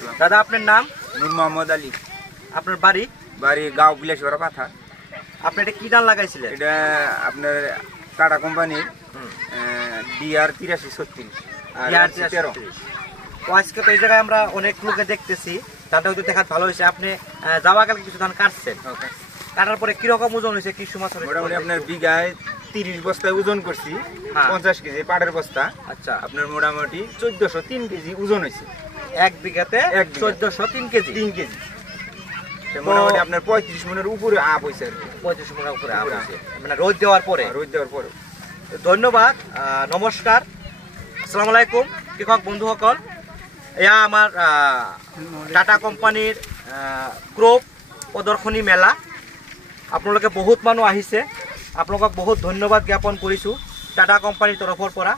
আসসালাম। দাদা আপনার নাম? নূর মোহাম্মদ আলী। আপনার বাড়ি? বাড়ি গাঁও বিলাসীপাড়া পাথা। আপনি এটা কি ধান লাগাইছিলেন? এটা আপনার টাটা কোম্পানির DR 8336 DR 8336। তো আজকে তো এই জায়গায় আমরা অনেক লোকে দেখতেছি, ধানটা হয়তো দেখার ভালো হয়েছে। আপনি যাওয়া কালকে কিছু ধান কাটছেন, কাটার পরে কিরকম ওজন হয়েছে? কি সময়? মোটামুটি আপনার বিঘায় 30 বস্তায় ওজন করছি, 50 কেজি পাটের বস্তা। আচ্ছা, আপনার মোটামুটি 1403 কেজি ওজন হয়েছে এক বিঘাতে। 1403 কেজি। 3 কেজি মোটামুটি আপনার 35 মনের উপরে আপ হয়েছে আর কি। 35 মনের উপরে আপ হয়েছে, মানে রোদ দেওয়ার পরে। রোদ দেওয়ার পরে। ধন্যবাদ, নমস্কার, আসসালামু আলাইকুম কৃষক বন্ধুসকল। এয়া আমাৰ টাটা কোম্পানীৰ ক্ৰপ প্ৰদৰ্শনী মেলা। আপোনালোকে বহুত মানুহ আহিছে, আপোনালোকক বহুত ধন্যবাদ জ্ঞাপন কৰিছোঁ টাটা কোম্পানীৰ তৰফৰ পৰা।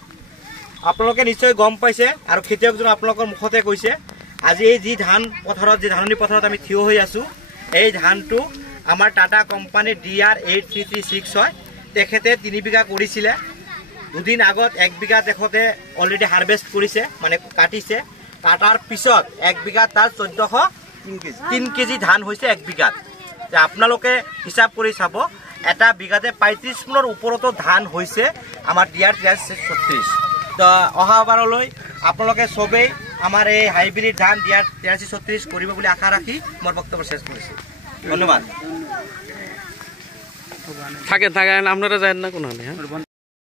আপোনালোকে নিশ্চয় গম পাইছে আৰু খেতিয়কজন আপোনালোকৰ মুখতে কৈছে। আজি এই যি ধান পথাৰত, যি ধাননি পথাৰত আমি থিয় হৈ আছোঁ, এই ধানটো আমাৰ টাটা কোম্পানীৰ DR 8336 হয়। তেখেতে 3 বিঘা কৰিছিলে। দুদিন আগত 1 বিঘা তেখেতে অলৰেডি হাৰ্ভেষ্ট কৰিছে, মানে কাটিছে। কাটাৰ পিছত 1 বিঘাত তাৰ 1403 কেজি ধান হৈছে 1 বিঘাত। আপোনালোকে হিচাপ কৰি চাব, এটা বিঘাতে 35 মোনৰ ওপৰতো ধান হৈছে আমাৰ DR 8336। তো অহাবাৰলৈ আপোনালোকে চবেই আমাৰ এই হাইব্ৰিড ধান DR 8336 কৰিব বুলি আশা ৰাখি মোৰ বক্তব্য শেষ কৰিছোঁ। ধন্যবাদ। থাকেন আপনাৰা যায় না কোনো